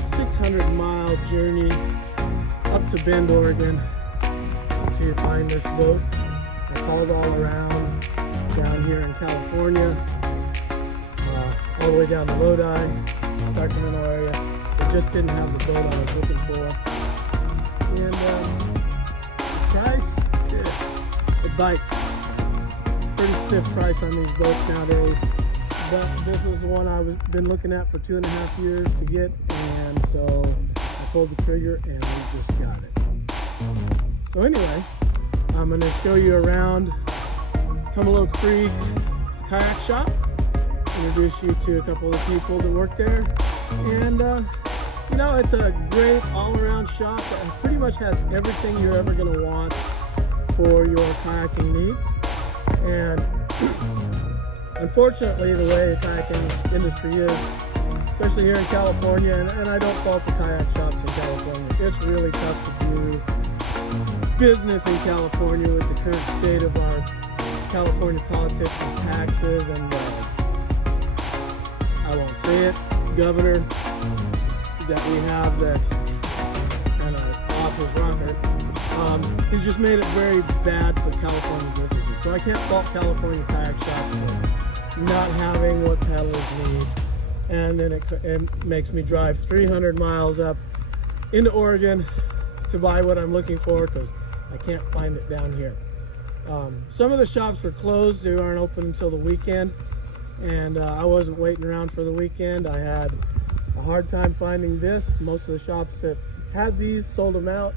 a 600-mile journey up to Bend, Oregon to find this boat. I called all around down here in California, all the way down to Lodi, Sacramento area. They just didn't have the boat I was looking for. And price, it bites. Pretty stiff price on these boats nowadays. But this was the one I've been looking at for 2.5 years to get, and so I pulled the trigger and we just got it. So anyway, I'm going to show you around TOMALO Creek Kayak Shop, introduce you to a couple of the people that work there, and you know, it's a great all-around shop that pretty much has everything you're ever going to want for your kayaking needs. And unfortunately, the way the kayaking industry is, especially here in California, and I don't fault the kayak shops in California, it's really tough to do business in California with the current state of our California politics and taxes and I won't say it, governor that we have that's kind of off his rocker. He's just made it very bad for California businesses. So I can't fault California kayak shops for not having what paddlers need. And then it makes me drive 300 miles up into Oregon to buy what I'm looking for because I can't find it down here. Some of the shops were closed. They aren't open until the weekend. And I wasn't waiting around for the weekend. I had a hard time finding this. Most of the shops that had these sold them out.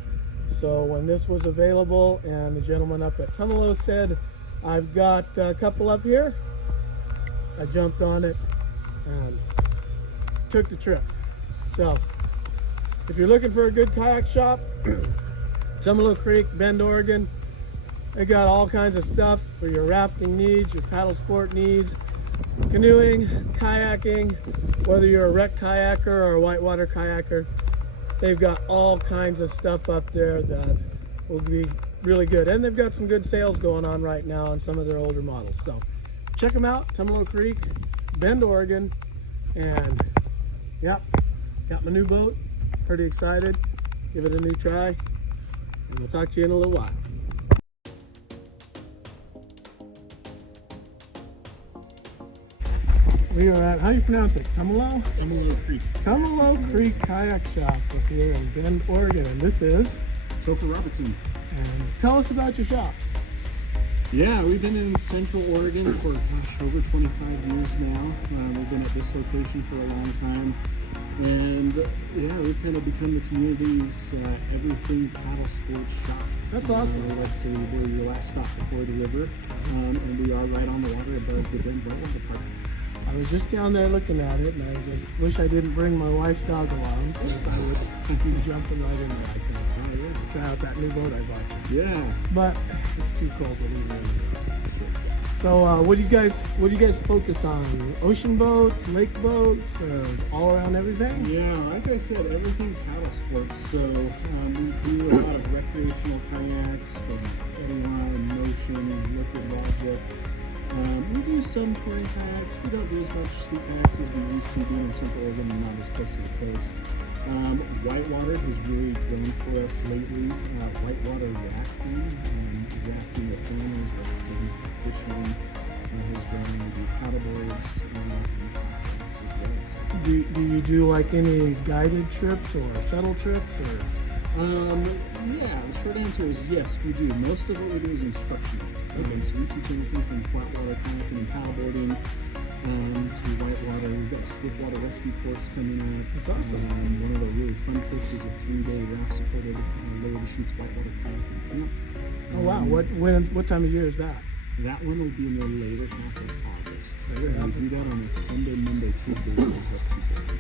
So when this was available and the gentleman up at TOMALO said, I've got a couple up here, I jumped on it and took the trip. So if you're looking for a good kayak shop, TOMALO Creek, Bend, Oregon, they got all kinds of stuff for your rafting needs, your paddle sport needs, canoeing, kayaking, whether you're a wreck kayaker or a whitewater kayaker. They've got all kinds of stuff up there that will be really good. And they've got some good sales going on right now on some of their older models. So check them out, TOMALO Creek, Bend, Oregon. And yep, got my new boat. Pretty excited. Give it a new try. And we'll talk to you in a little while. We are at, how do you pronounce it? TOMALO? TOMALO Creek. TOMALO Creek Kayak Shop up here in Bend, Oregon. And this is Topher Robertson. And tell us about your shop. Yeah, we've been in Central Oregon for, over 25 years now. We've been at this location for a long time. And yeah, we've kind of become the community's everything paddle sports shop. That's awesome. We like to say we're your last stop before the river. And we are right on the water above the Bend Whitewater Park. I was just down there looking at it, and I just wish I didn't bring my wife's dog along, because I would be jumping right in there, I think. Oh, yeah. Try out that new boat I bought you. Yeah. But it's too cold to leave it. So what do you guys focus on? Ocean boats, lake boats, all around everything? Yeah, like I said, everything paddle sports. So we do a lot of recreational kayaks from Eddyline, Motion, Liquid Logic. We do some touring kayaks. We don't do as much sleek kayaks as we used to, being in Central Oregon and not as close to the coast. Whitewater has really grown for us lately. Whitewater rafting, rafting with families, rafting fishing has grown. We do paddleboards as well. So. Do you do like any guided trips or shuttle trips or? Yeah, the short answer is yes, we do. Most of what we do is instruction. Okay, so we teach anything from flatwater kayaking and paddleboarding to whitewater. We've got a swiftwater rescue course coming up. That's awesome. One of our really fun trips is a 3-day raft-supported lower the chutes whitewater kayaking camp. Oh wow! What time of year is that? That one will be in the later half of August. We do that on a Sunday, Monday, Tuesday to assess people.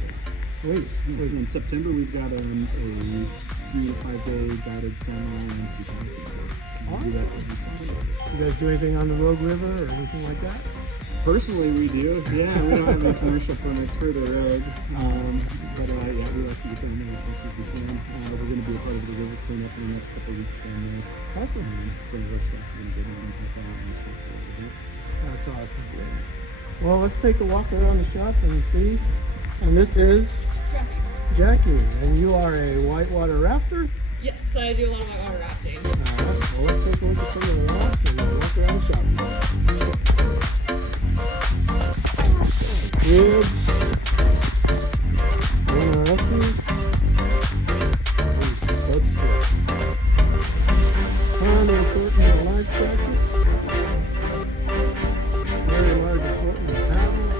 Sweet. In September, we've got a 3 to 5 day guided semi and sea kayaking tour. Awesome. You guys do anything on the Rogue River or anything like that? Personally, we do. Yeah, we don't have any commercial permits for the road. But yeah, we like to get down there as much as we can. We're going to be a part of the river cleanup in the next couple of weeks down there. Awesome. Some of our stuff we're going to get on and help out in the spots a little bit. That's awesome. Well, let's take a walk around the shop and see. And this is Jackie, and you are a whitewater rafter? Yes, I do a lot of whitewater rafting. Alright, well let's take a look at some of the rafts and walk around the shop. Cribs, RSs, bud strips. Find an assortment of life jackets. Very large assortment of paddles.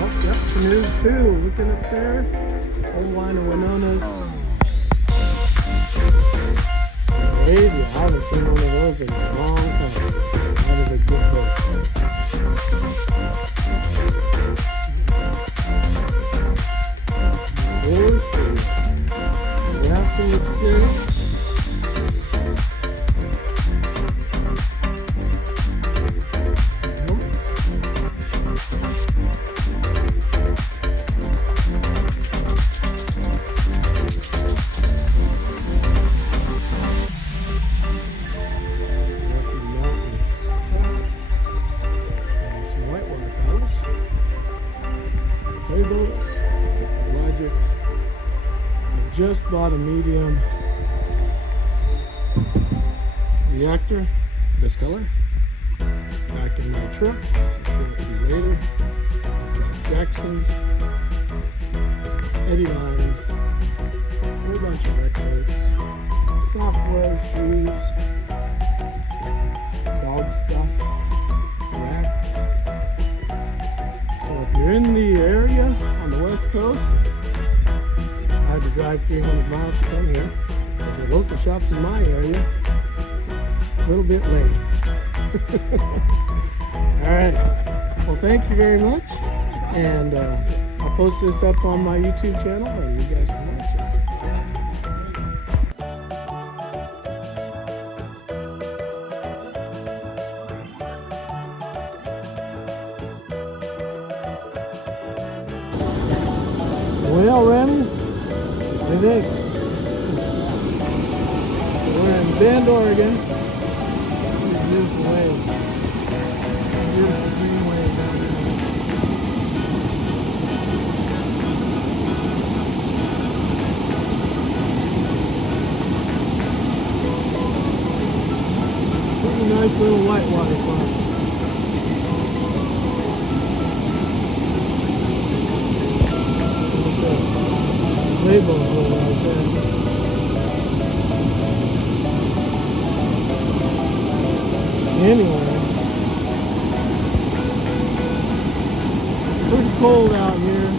Oh, yep, canoes too. Looking up there. Whole line of Winonas. Maybe I haven't seen one of those in a long time. That is a good boat. Doors for rafting experience. Helmets. Rocky Mountain Flat. And some whitewater paddles. Play boats. Logics. I just bought a medium reactor, this color, back in my truck. I'll show it to you later. I've got Jacksons, Eddie lines, a whole bunch of rec boats, software, shoes, dog stuff, racks. So if you're in the area on the west coast, I had to drive 300 miles to come here because the local shops in my area a little bit late. All right. Well, thank you very much, and I'll post this up on my YouTube channel, and you guys can watch it. Well, Remy, what do you think? We're in Bend, Oregon. Beautiful wave. Beautiful green wave down there. Pretty nice little whitewater farm. Label right there. Anyway, pretty cold out here.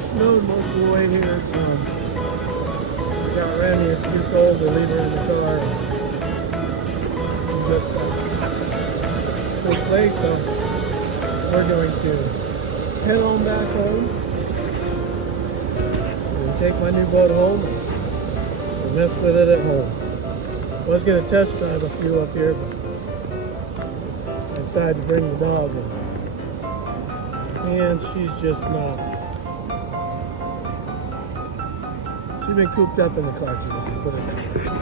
Snowed most of the way here, so I got Remy. It's too cold to leave her in the car. And just quick place, so we're going to head on back home and take my new boat home and mess with it at home. I was going to test drive a few up here, but I decided to bring the dog in. And she's just not. She's been cooped up in the car too long, put it that way.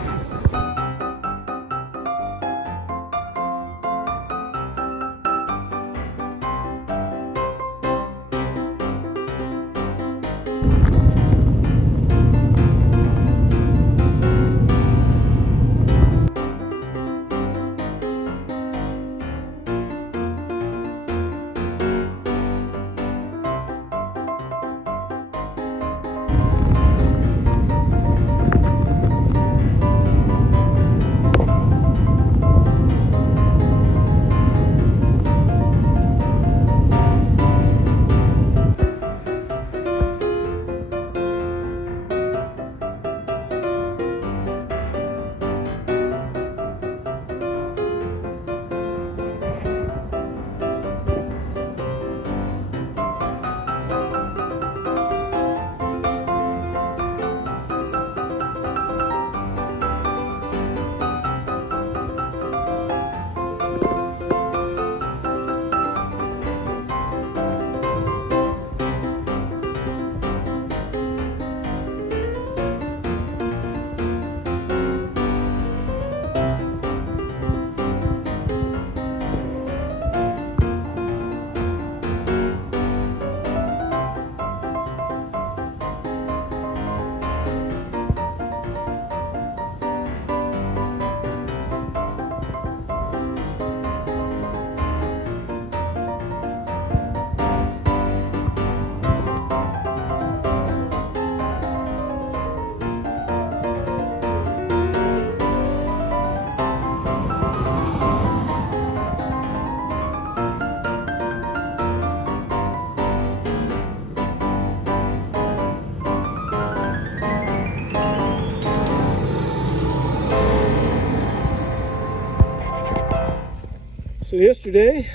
So yesterday,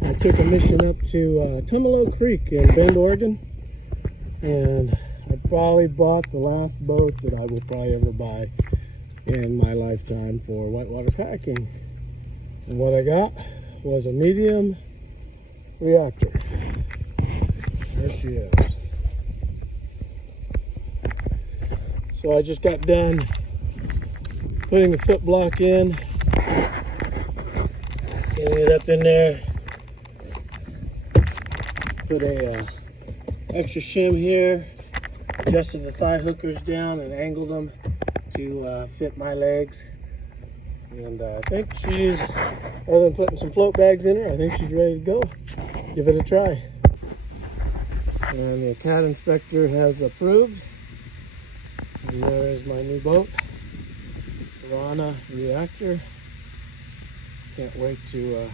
I took a mission up to TOMALO Creek in Bend, Oregon, and I probably bought the last boat that I will probably ever buy in my lifetime for whitewater kayaking. And what I got was a medium REACTR. There she is. So I just got done putting the foot block in, getting it up in there, put a extra shim here, adjusted the thigh hookers down and angled them to fit my legs. And I think she's, other than putting some float bags in her, I think she's ready to go. Give it a try. And the cat inspector has approved. And there is my new boat, REACTR. Can't wait to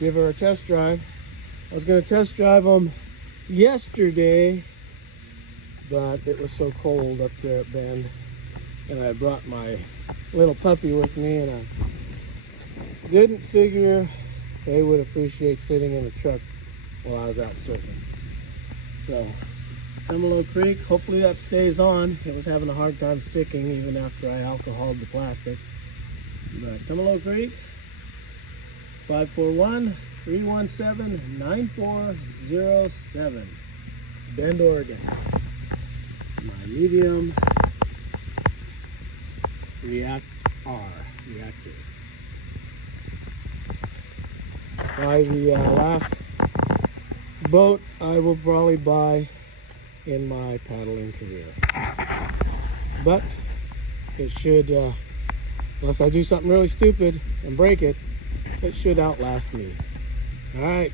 give her a test drive. I was going to test drive them yesterday, but it was so cold up there at Bend, and I brought my little puppy with me, and I didn't figure they would appreciate sitting in the truck while I was out surfing. So, TOMALO Creek, hopefully that stays on. It was having a hard time sticking even after I alcoholed the plastic. But TOMALO Creek, 541-317-9407, Bend, Oregon. My medium REACTR. By the last boat I will probably buy in my paddling career. But it should, unless I do something really stupid and break it, it should outlast me. All right.